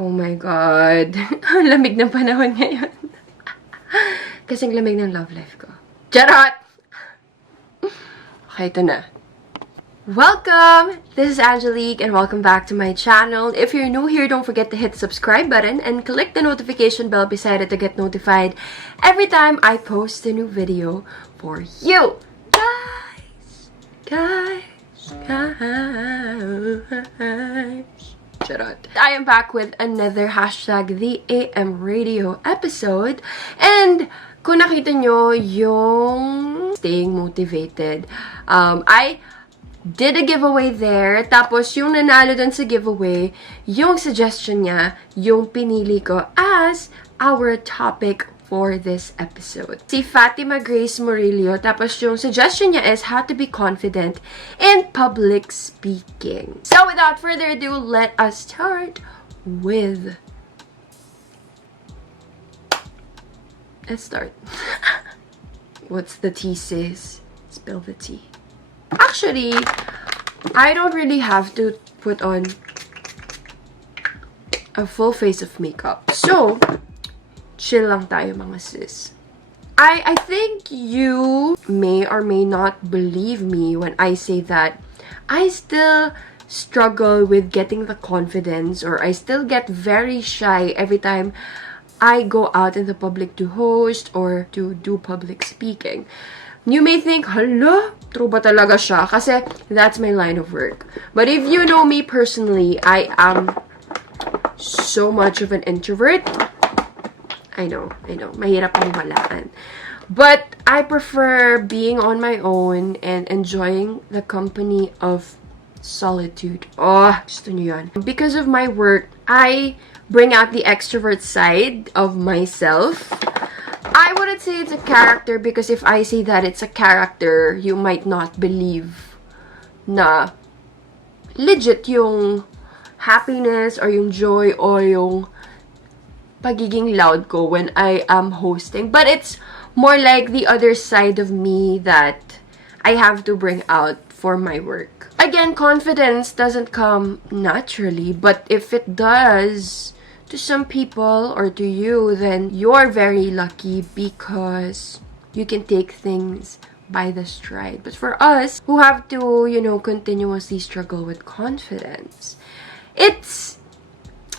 Oh my God. Lamig ng panahon ngayon. Kasing lamig ng love life ko. Charot! Okay, ito na. Welcome! This is Angelique and welcome back to my channel. If you're new here, don't forget to hit the subscribe button and click the notification bell beside it to get notified every time I post a new video for you. Guys. Charot. I am back with another hashtag The AM Radio episode. And kung nakita nyo yung staying motivated, I did a giveaway there. Tapos, yung nanalo dun sa giveaway, yung suggestion niya, yung pinili ko as our topic for this episode. Si Fatima Grace Murillo. Tapos, yung suggestion niya is how to be confident in public speaking. So, without further ado, let us start with... Let's start. What's the tea, sis? Spill the tea. Actually, I don't really have to put on a full face of makeup. So, chill lang tayo mga sis. I think you may or may not believe me when I say that I still struggle with getting the confidence, or I still get very shy every time I go out in the public to host or to do public speaking. You may think, hala, true ba talaga siya? Kasi that's my line of work. But if you know me personally, I am so much of an introvert. I know. Mahirap maniwalaan. But I prefer being on my own and enjoying the company of solitude. Oh, gusto niyo yan. Because of my work, I bring out the extrovert side of myself. I wouldn't say it's a character because if I say that it's a character, you might not believe na legit yung happiness or yung joy or yung pagiging loud ko when I am hosting. But it's more like the other side of me that I have to bring out for my work. Again, confidence doesn't come naturally, but if it does to some people or to you, then you're very lucky because you can take things by the stride. But for us who have to, continuously struggle with confidence, it's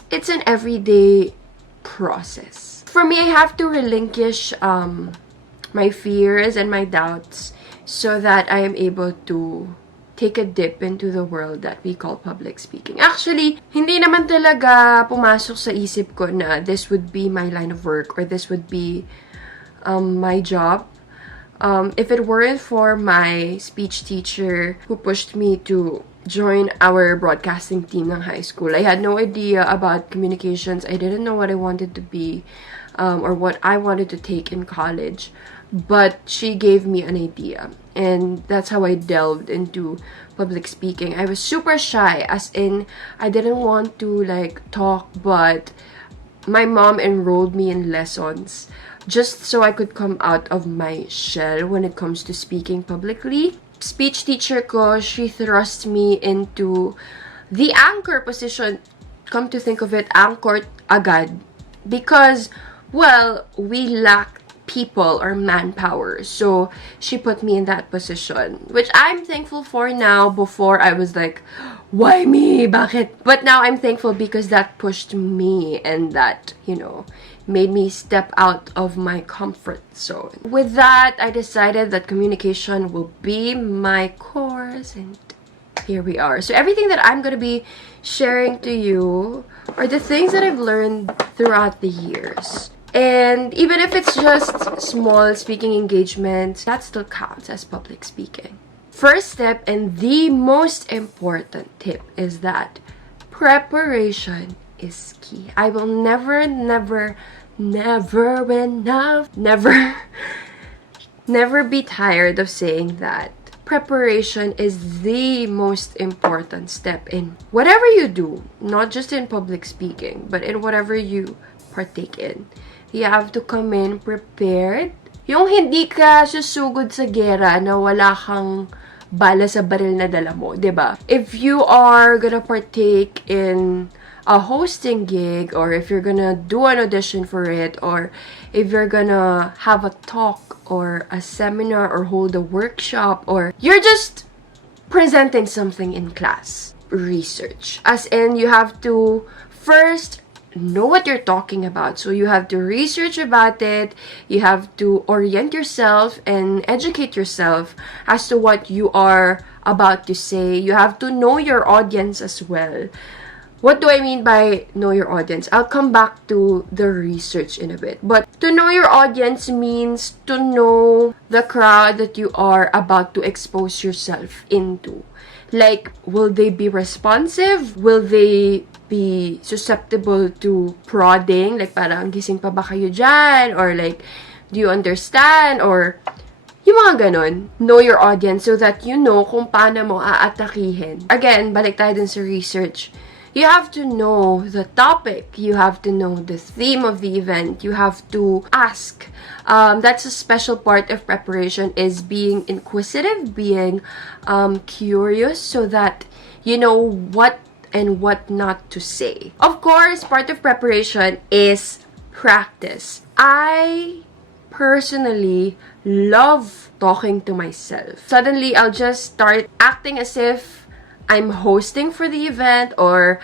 an everyday process. For me, I have to relinquish my fears and my doubts so that I am able to take a dip into the world that we call public speaking. Actually, hindi naman talaga pumasok sa isip ko na this would be my line of work or this would be my job. If it weren't for my speech teacher who pushed me to join our broadcasting team ng high school, I had no idea about communications. I didn't know what I wanted to be or what I wanted to take in college. But she gave me an idea. And that's how I delved into public speaking. I was super shy, as in, I didn't want to, talk, but my mom enrolled me in lessons just so I could come out of my shell when it comes to speaking publicly. Speech teacher ko, she thrust me into the anchor position. Come to think of it, anchored agad. Because, well, we lack people or manpower. So, she put me in that position, which I'm thankful for now. Before, I was like, why me? Bakit? But now, I'm thankful because that pushed me and that, made me step out of my comfort zone. With that, I decided that communication will be my course, and here we are. So, everything that I'm going to be sharing to you are the things that I've learned throughout the years. And even if it's just small speaking engagements, that still counts as public speaking. First step and the most important tip is that preparation is key. I will never be tired of saying that. Preparation is the most important step in whatever you do, not just in public speaking, but in whatever you partake in. You have to come in prepared. Yung hindi ka susugod sa gera na wala kang bala sa baril na dala mo, 'di ba? If you are gonna partake in a hosting gig, or if you're gonna do an audition for it, or if you're gonna have a talk or a seminar or hold a workshop, or you're just presenting something in class. Research. As in, you have to first know what you're talking about. So you have to research about it. You have to orient yourself and educate yourself as to what you are about to say. You have to know your audience as well. What do I mean by know your audience? I'll come back to the research in a bit. But to know your audience means to know the crowd that you are about to expose yourself into. Like, will they be responsive? Will they be susceptible to prodding? Like, parang gising pa ba kayo dyan? Or like, do you understand? Or yung mga ganon. Know your audience so that you know kung paano mo aatakihin. Again, balik tayo dun sa research. You have to know the topic. You have to know the theme of the event. You have to ask. That's a special part of preparation, is being inquisitive, being curious, so that you know what and what not to say. Of course, part of preparation is practice. I personally love talking to myself. Suddenly, I'll just start acting as if I'm hosting for the event, or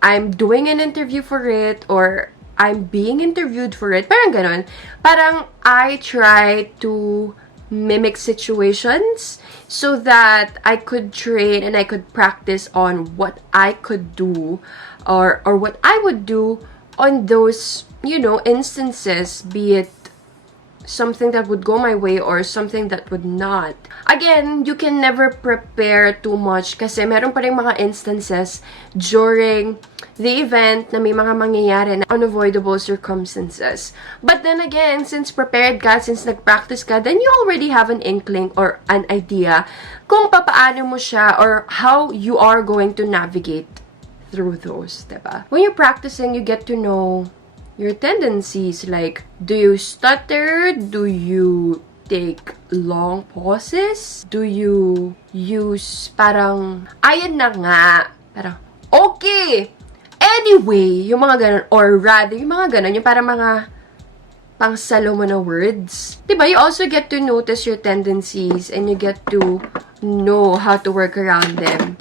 I'm doing an interview for it, or I'm being interviewed for it. Parang ganon. Parang I try to mimic situations so that I could train and I could practice on what I could do, or what I would do on those, instances, be it something that would go my way or something that would not. Again, you can never prepare too much kasi meron pa rin mga instances during the event na may mga mangyayari na unavoidable circumstances. But then again, since prepared ka, since nag-practice ka, then you already have an inkling or an idea kung papaano mo siya or how you are going to navigate through those, diba? When you're practicing, you get to know your tendencies, like, do you stutter? Do you take long pauses? Do you use parang, ayan na nga, parang, okay, anyway, yung mga ganon, or rather, yung mga ganon, yung parang mga pangsalo mo na words. Diba? You also get to notice your tendencies and you get to know how to work around them.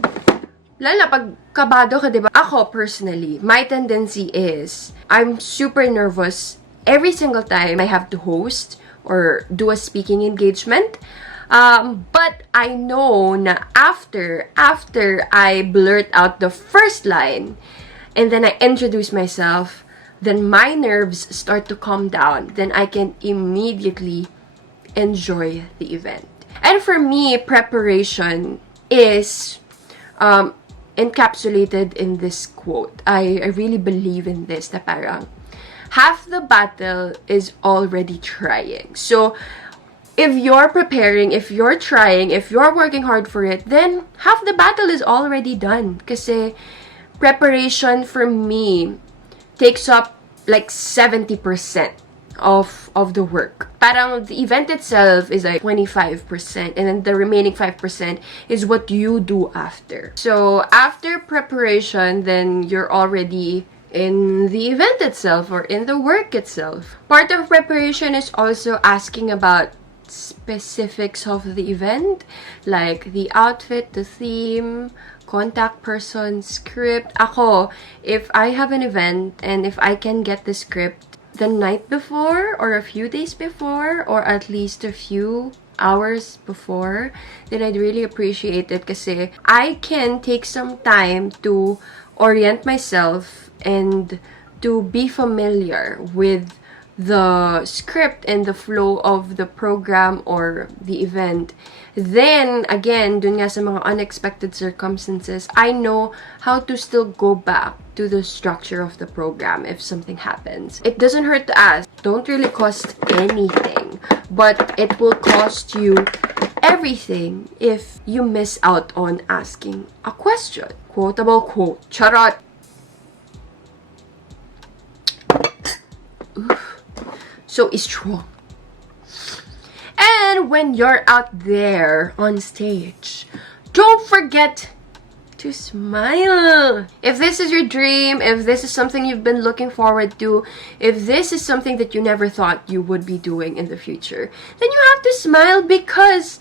Lalo na pag kabado ka, diba? Ako, personally, my tendency is, I'm super nervous every single time I have to host or do a speaking engagement. But I know na after I blurt out the first line, and then I introduce myself, then my nerves start to calm down. Then I can immediately enjoy the event. And for me, preparation is encapsulated in this quote. I really believe in this, na parang half the battle is already trying. So if you're preparing, if you're trying, if you're working hard for it, then half the battle is already done. Kasi preparation for me takes up like 70% of the work. Parang the event itself is like 25%, and then the remaining 5% is what you do after. So after preparation, then you're already in the event itself or in the work itself. Part of preparation is also asking about specifics of the event, like the outfit, the theme, contact person, script. Ako, if I have an event and if I can get the script the night before or a few days before or at least a few hours before, then I'd really appreciate it kasi I can take some time to orient myself and to be familiar with the script and the flow of the program or the event. Then, again, dun nga sa mga unexpected circumstances, I know how to still go back to the structure of the program if something happens. It doesn't hurt to ask. Don't really cost anything, but it will cost you everything if you miss out on asking a question. Quotable quote. Charot! Oof. So strong. And when you're out there on stage, don't forget to smile. If this is your dream, if this is something you've been looking forward to, if this is something that you never thought you would be doing in the future, then you have to smile because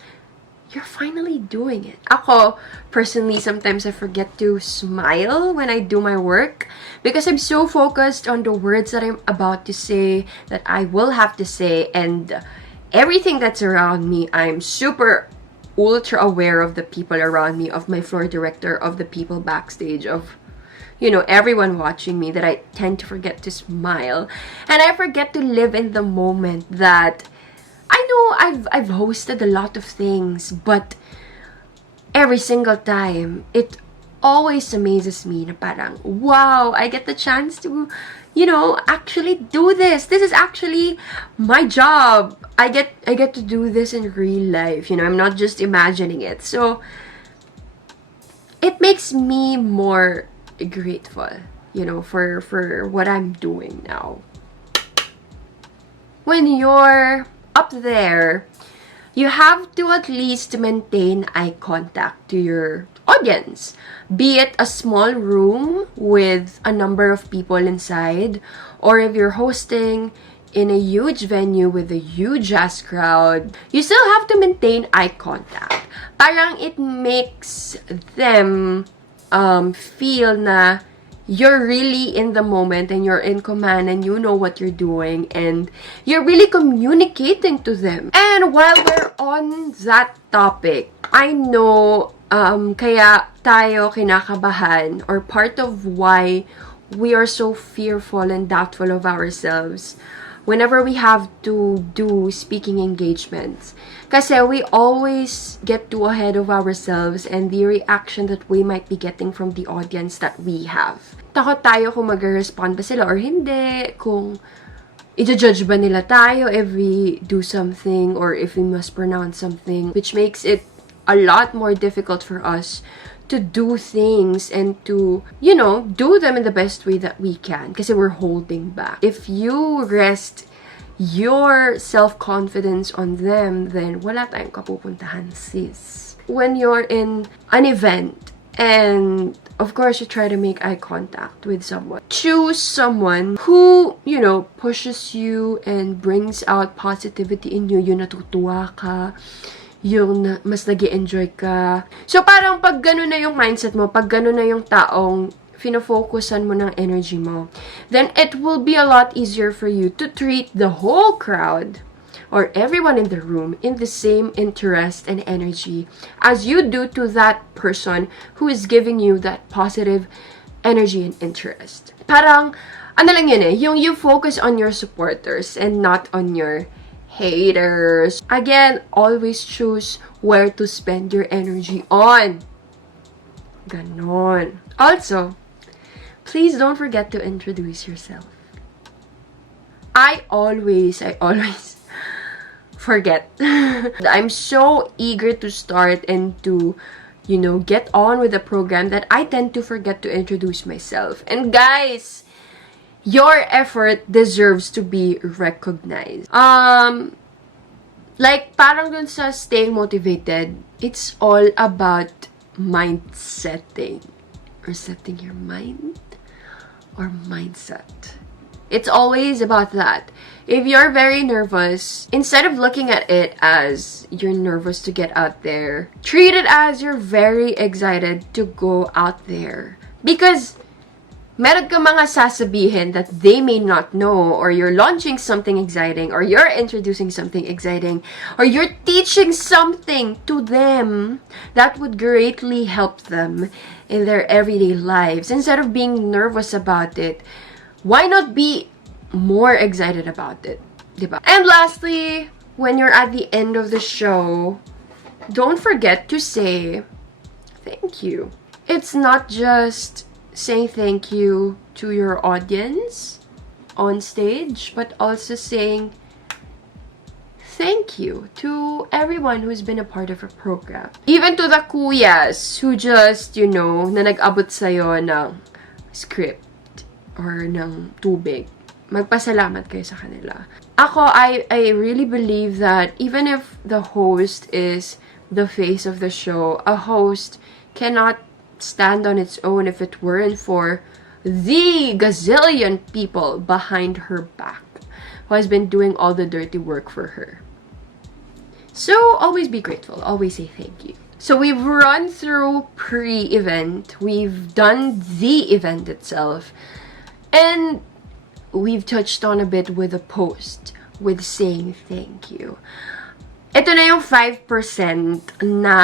you're finally doing it. Ako, personally, sometimes I forget to smile when I do my work because I'm so focused on the words that I'm about to say, that I will have to say, and everything that's around me. I'm super ultra aware of the people around me, of my floor director, of the people backstage, of, you know, everyone watching me, that I tend to forget to smile. And I forget to live in the moment. That I know I've hosted a lot of things, but every single time, it always amazes me na parang, wow, I get the chance to, you know, actually do this. This is actually my job. I get to do this in real life. You know, I'm not just imagining it. So it makes me more grateful, you know, for what I'm doing now. When you're up there, you have to at least maintain eye contact to your audience. Be it a small room with a number of people inside, or if you're hosting in a huge venue with a huge ass crowd, you still have to maintain eye contact. Parang it makes them feel na you're really in the moment and you're in command and you know what you're doing and you're really communicating to them. And while we're on that topic, I know kaya tayo kinakabahan, or part of why we are so fearful and doubtful of ourselves whenever we have to do speaking engagements. Kasi we always get too ahead of ourselves and the reaction that we might be getting from the audience that we have. Takot tayo kung mag-respond ba sila or hindi, kung i-judge ba nila tayo if we do something or if we must pronounce something, which makes it a lot more difficult for us to do things and to, you know, do them in the best way that we can kasi we're holding back. If you rest your self-confidence on them, then wala tayong kapupuntahan, sis. When you're in an event and of course you try to make eye contact with someone, choose someone who, you know, pushes you and brings out positivity in you. Yung natutuwa ka, yung mas nag-e-enjoy ka. So parang pag gano'n na yung mindset mo, pag gano'n na yung taong fino-focusan mo ng energy mo, then it will be a lot easier for you to treat the whole crowd or everyone in the room in the same interest and energy as you do to that person who is giving you that positive energy and interest. Parang, ano lang yun eh, yung you focus on your supporters and not on your haters. Again, always choose where to spend your energy on. Ganon. Also, please don't forget to introduce yourself. I always forget. I'm so eager to start and to, you know, get on with the program that I tend to forget to introduce myself. And guys, your effort deserves to be recognized. Like, parang dun sa staying motivated, it's all about mind setting. Or setting your mind. Or mindset. It's always about that. If you're very nervous, instead of looking at it as you're nervous to get out there, treat it as you're very excited to go out there. Because meron ka mga sasabihin that they may not know, or you're launching something exciting, or you're introducing something exciting, or you're teaching something to them that would greatly help them in their everyday lives. Instead of being nervous about it, why not be more excited about it? Diba? And lastly, when you're at the end of the show, don't forget to say thank you. It's not just saying thank you to your audience on stage, but also saying thank you to everyone who's been a part of a program. Even to the kuyas who just, you know, na nag-abot sa'yo ng script or ng tubig. Magpasalamat kayo sa kanila. Ako, I really believe that even if the host is the face of the show, a host cannot stand on its own if it weren't for the gazillion people behind her back who has been doing all the dirty work for her. So always be grateful. Always say thank you. So we've run through pre-event. We've done the event itself. And we've touched on a bit with a post with saying thank you. Ito na yung 5% na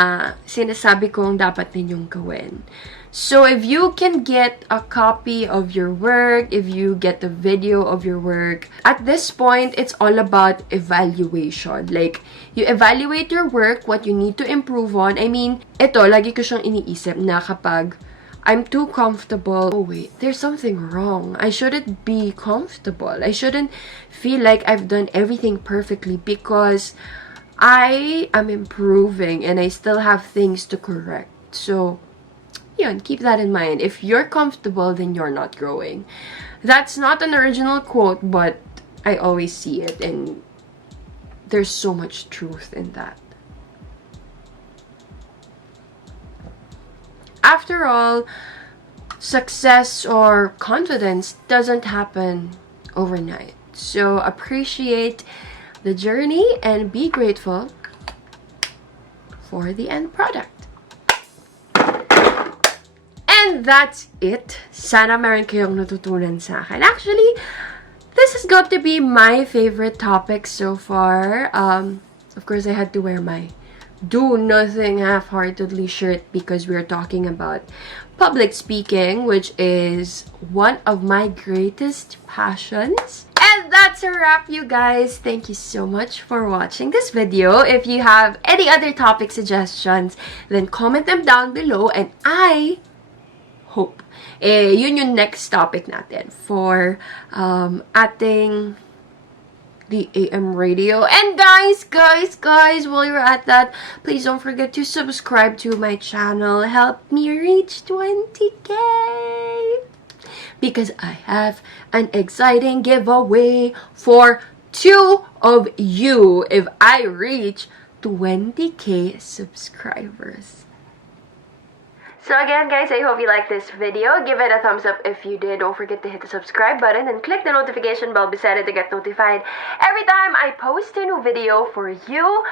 sinasabi kong dapat ninyong gawin. So if you can get a copy of your work, if you get the video of your work, at this point, it's all about evaluation. Like, you evaluate your work, what you need to improve on. I mean, ito, lagi ko siyang iniisip na kapag I'm too comfortable, oh wait, there's something wrong. I shouldn't be comfortable. I shouldn't feel like I've done everything perfectly because I am improving and I still have things to correct. So, yun, keep that in mind. If you're comfortable, then you're not growing. That's not an original quote, but I always see it, and there's so much truth in that. After all, success or confidence doesn't happen overnight. So appreciate the journey and be grateful for the end product. And that's it. Sana meron kayong natutunan sa akin. Actually, this has got to be my favorite topic so far. Of course, I had to wear my do nothing half-heartedly shirt because we're talking about public speaking, which is one of my greatest passions. And that's a wrap, you guys. Thank you so much for watching this video. If you have any other topic suggestions, then comment them down below, and I hope yun yung next topic natin for ating the AM radio. And guys, while you're at that, please don't forget to subscribe to my channel. Help me reach 20K. Because I have an exciting giveaway for 2 of you if I reach 20K subscribers. So again, guys, I hope you liked this video. Give it a thumbs up if you did. Don't forget to hit the subscribe button and click the notification bell beside it to get notified every time I post a new video for you.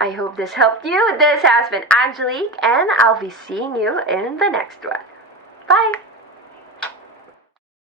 I hope this helped you. This has been Angelique, and I'll be seeing you in the next one. Bye!